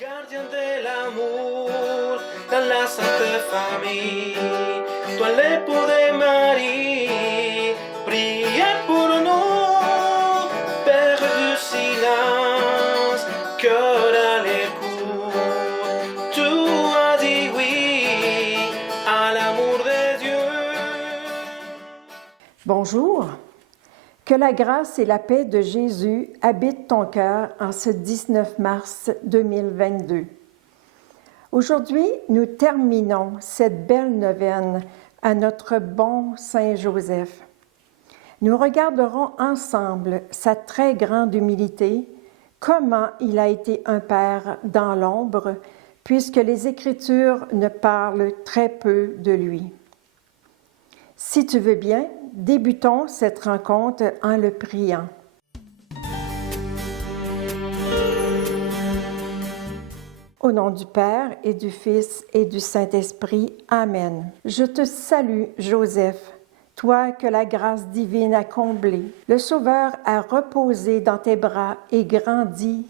Gardien de l'amour dans la sainte famille, toi l'époux de Marie, priez pour nous, Père du silence, cœur à l'écoute, tu as dit oui à l'amour de Dieu. Bonjour, que la grâce et la paix de Jésus habitent ton cœur en ce 19 mars 2022. Aujourd'hui, nous terminons cette belle neuvaine à notre bon Saint Joseph. Nous regarderons ensemble sa très grande humilité, comment il a été un père dans l'ombre, puisque les Écritures ne parlent très peu de lui. Si tu veux bien, débutons cette rencontre en le priant. Au nom du Père et du Fils et du Saint-Esprit. Amen. Je te salue, Joseph, toi que la grâce divine a comblé. Le Sauveur a reposé dans tes bras et grandi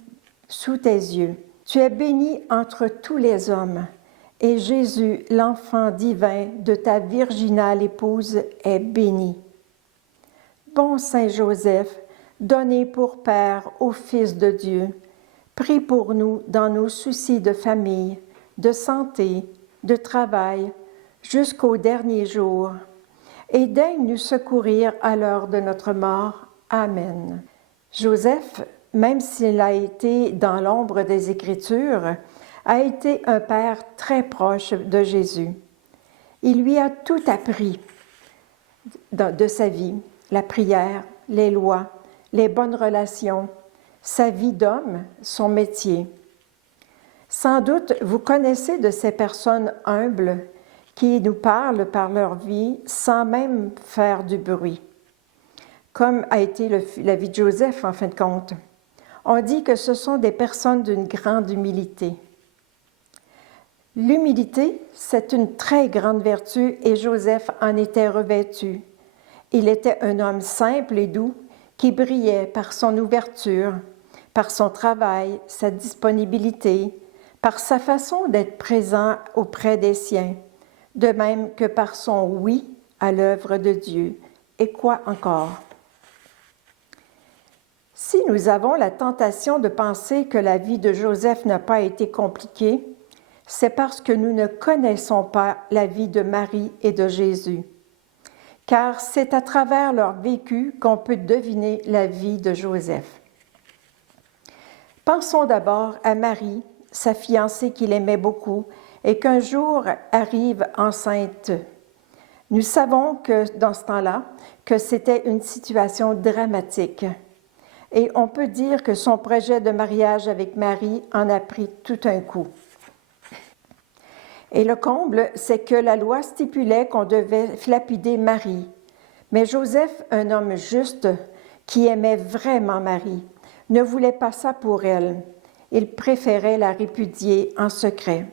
sous tes yeux. Tu es béni entre tous les hommes. Et Jésus, l'enfant divin de ta virginale épouse, est béni. Bon Saint Joseph, donné pour Père au Fils de Dieu, prie pour nous dans nos soucis de famille, de santé, de travail, jusqu'au dernier jour, et daigne nous secourir à l'heure de notre mort. Amen. Joseph, même s'il a été dans l'ombre des Écritures, a été un père très proche de Jésus. Il lui a tout appris de sa vie, la prière, les lois, les bonnes relations, sa vie d'homme, son métier. Sans doute, vous connaissez de ces personnes humbles qui nous parlent par leur vie sans même faire du bruit, comme a été la vie de Joseph en fin de compte. On dit que ce sont des personnes d'une grande humilité. L'humilité, c'est une très grande vertu et Joseph en était revêtu. Il était un homme simple et doux qui brillait par son ouverture, par son travail, sa disponibilité, par sa façon d'être présent auprès des siens, de même que par son oui à l'œuvre de Dieu. Et quoi encore? Si nous avons la tentation de penser que la vie de Joseph n'a pas été compliquée, c'est parce que nous ne connaissons pas la vie de Marie et de Jésus, car c'est à travers leur vécu qu'on peut deviner la vie de Joseph. Pensons d'abord à Marie, sa fiancée qu'il aimait beaucoup, et qu'un jour arrive enceinte. Nous savons que dans ce temps-là, que c'était une situation dramatique. Et on peut dire que son projet de mariage avec Marie en a pris tout un coup. Et le comble, c'est que la loi stipulait qu'on devait lapider Marie. Mais Joseph, un homme juste, qui aimait vraiment Marie, ne voulait pas ça pour elle. Il préférait la répudier en secret.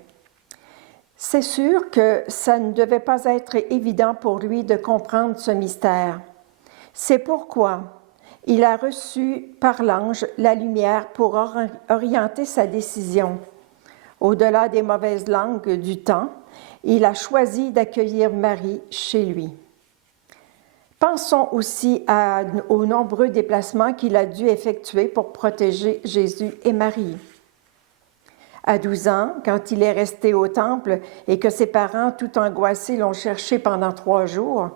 C'est sûr que ça ne devait pas être évident pour lui de comprendre ce mystère. C'est pourquoi il a reçu par l'ange la lumière pour orienter sa décision. Au-delà des mauvaises langues du temps, il a choisi d'accueillir Marie chez lui. Pensons aussi aux nombreux déplacements qu'il a dû effectuer pour protéger Jésus et Marie. À 12 ans, quand il est resté au temple et que ses parents, tout angoissés, l'ont cherché pendant 3 jours,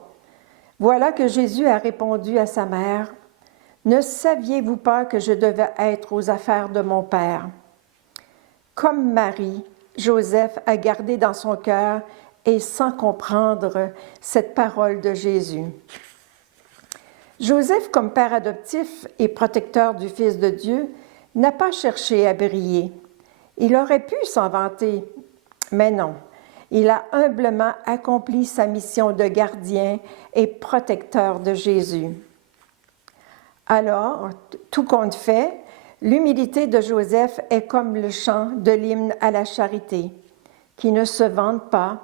voilà que Jésus a répondu à sa mère, « Ne saviez-vous pas que je devais être aux affaires de mon Père? » Comme Marie, Joseph a gardé dans son cœur et sans comprendre cette parole de Jésus. Joseph, comme père adoptif et protecteur du Fils de Dieu, n'a pas cherché à briller. Il aurait pu s'en vanter, mais non. Il a humblement accompli sa mission de gardien et protecteur de Jésus. Alors, tout compte fait, l'humilité de Joseph est comme le chant de l'hymne à la charité, qui ne se vante pas,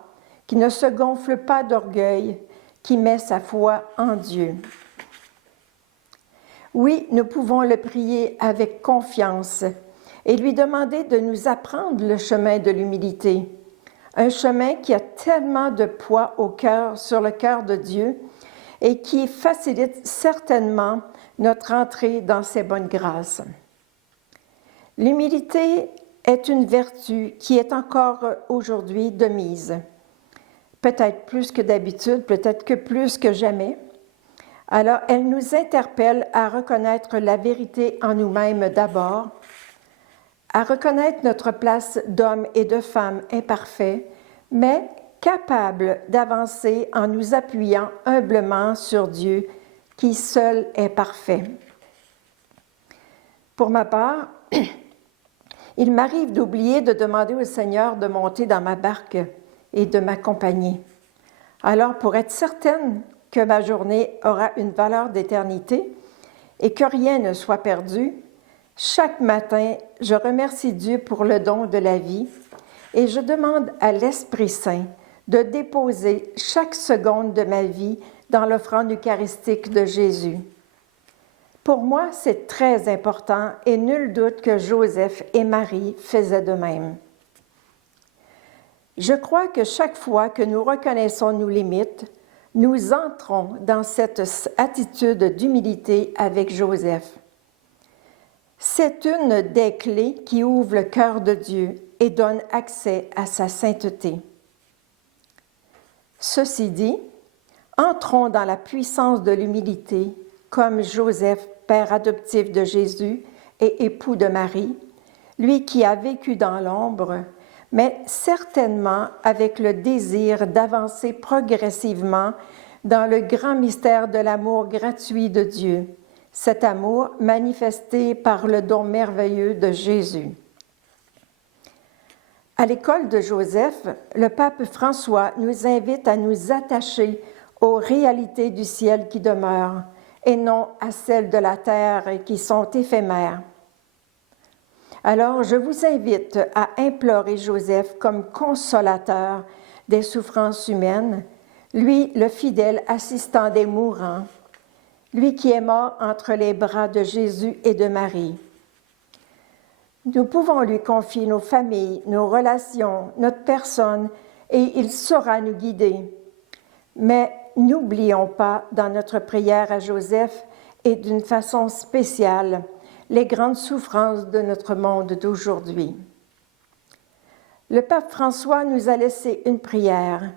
qui ne se gonfle pas d'orgueil, qui met sa foi en Dieu. Oui, nous pouvons le prier avec confiance et lui demander de nous apprendre le chemin de l'humilité, un chemin qui a tellement de poids sur le cœur de Dieu et qui facilite certainement notre entrée dans ses bonnes grâces. L'humilité est une vertu qui est encore aujourd'hui de mise, peut-être plus que d'habitude, peut-être que plus que jamais. Alors, elle nous interpelle à reconnaître la vérité en nous-mêmes d'abord, à reconnaître notre place d'hommes et de femmes imparfaits, mais capables d'avancer en nous appuyant humblement sur Dieu, qui seul est parfait. Pour ma part, il m'arrive d'oublier de demander au Seigneur de monter dans ma barque et de m'accompagner. Alors, pour être certaine que ma journée aura une valeur d'éternité et que rien ne soit perdu, chaque matin, je remercie Dieu pour le don de la vie et je demande à l'Esprit Saint de déposer chaque seconde de ma vie dans l'offrande eucharistique de Jésus. Pour moi, c'est très important et nul doute que Joseph et Marie faisaient de même. Je crois que chaque fois que nous reconnaissons nos limites, nous entrons dans cette attitude d'humilité avec Joseph. C'est une des clés qui ouvre le cœur de Dieu et donne accès à sa sainteté. Ceci dit, entrons dans la puissance de l'humilité comme Joseph, père adoptif de Jésus et époux de Marie, lui qui a vécu dans l'ombre, mais certainement avec le désir d'avancer progressivement dans le grand mystère de l'amour gratuit de Dieu, cet amour manifesté par le don merveilleux de Jésus. À l'école de Joseph, le pape François nous invite à nous attacher aux réalités du ciel qui demeurent et non à celles de la terre qui sont éphémères. Alors, je vous invite à implorer Joseph comme consolateur des souffrances humaines, lui, le fidèle assistant des mourants, lui qui est mort entre les bras de Jésus et de Marie. Nous pouvons lui confier nos familles, nos relations, notre personne, et il saura nous guider. Mais n'oublions pas, dans notre prière à Joseph, et d'une façon spéciale, les grandes souffrances de notre monde d'aujourd'hui. Le pape François nous a laissé une prière,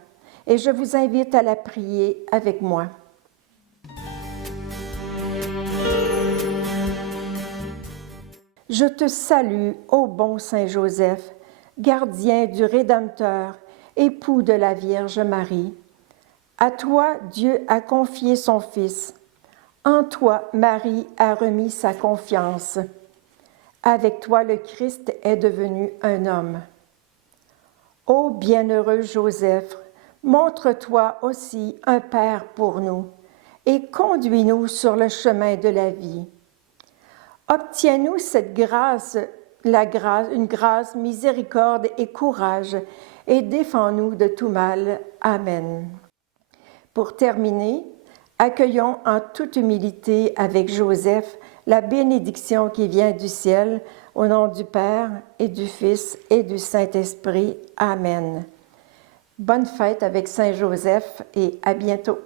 et je vous invite à la prier avec moi. Je te salue, ô bon Saint Joseph, gardien du Rédempteur, époux de la Vierge Marie. À toi, Dieu a confié son Fils. En toi, Marie a remis sa confiance. Avec toi, le Christ est devenu un homme. Ô bienheureux Joseph, montre-toi aussi un Père pour nous et conduis-nous sur le chemin de la vie. Obtiens-nous cette grâce, une grâce, miséricorde et courage, et défends-nous de tout mal. Amen. Pour terminer, accueillons en toute humilité avec Joseph la bénédiction qui vient du ciel, au nom du Père et du Fils et du Saint-Esprit. Amen. Bonne fête avec Saint Joseph et à bientôt.